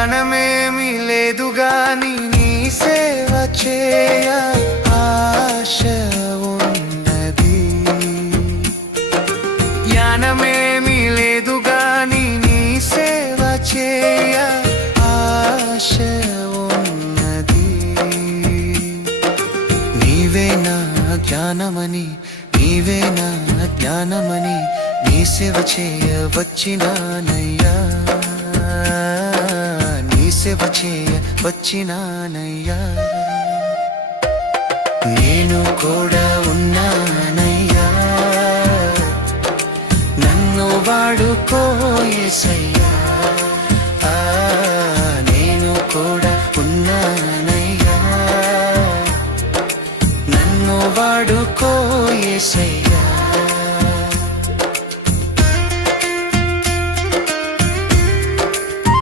జ్ఞానమేమి లేదు గాని నీ సేవ చేయ ఆశ ఉన్నది. జ్ఞానమేమి లేదు గాని నీ సేవ చేయ ఆశ ఉన్నది. నీవే నా జ్ఞానమని, నీవే నా జ్ఞానమని నీ సేవ చేయ వచ్చినానయ్యా, నీ సేవ చేయ వచ్చినానయ్యా. నేను కూడా ఉన్నానయ్యా, నన్ను వాడుకో యేసయ్యా. నేను కూడా ఉన్నానయ్యా, నన్ను వాడుకో యేసయ్యా.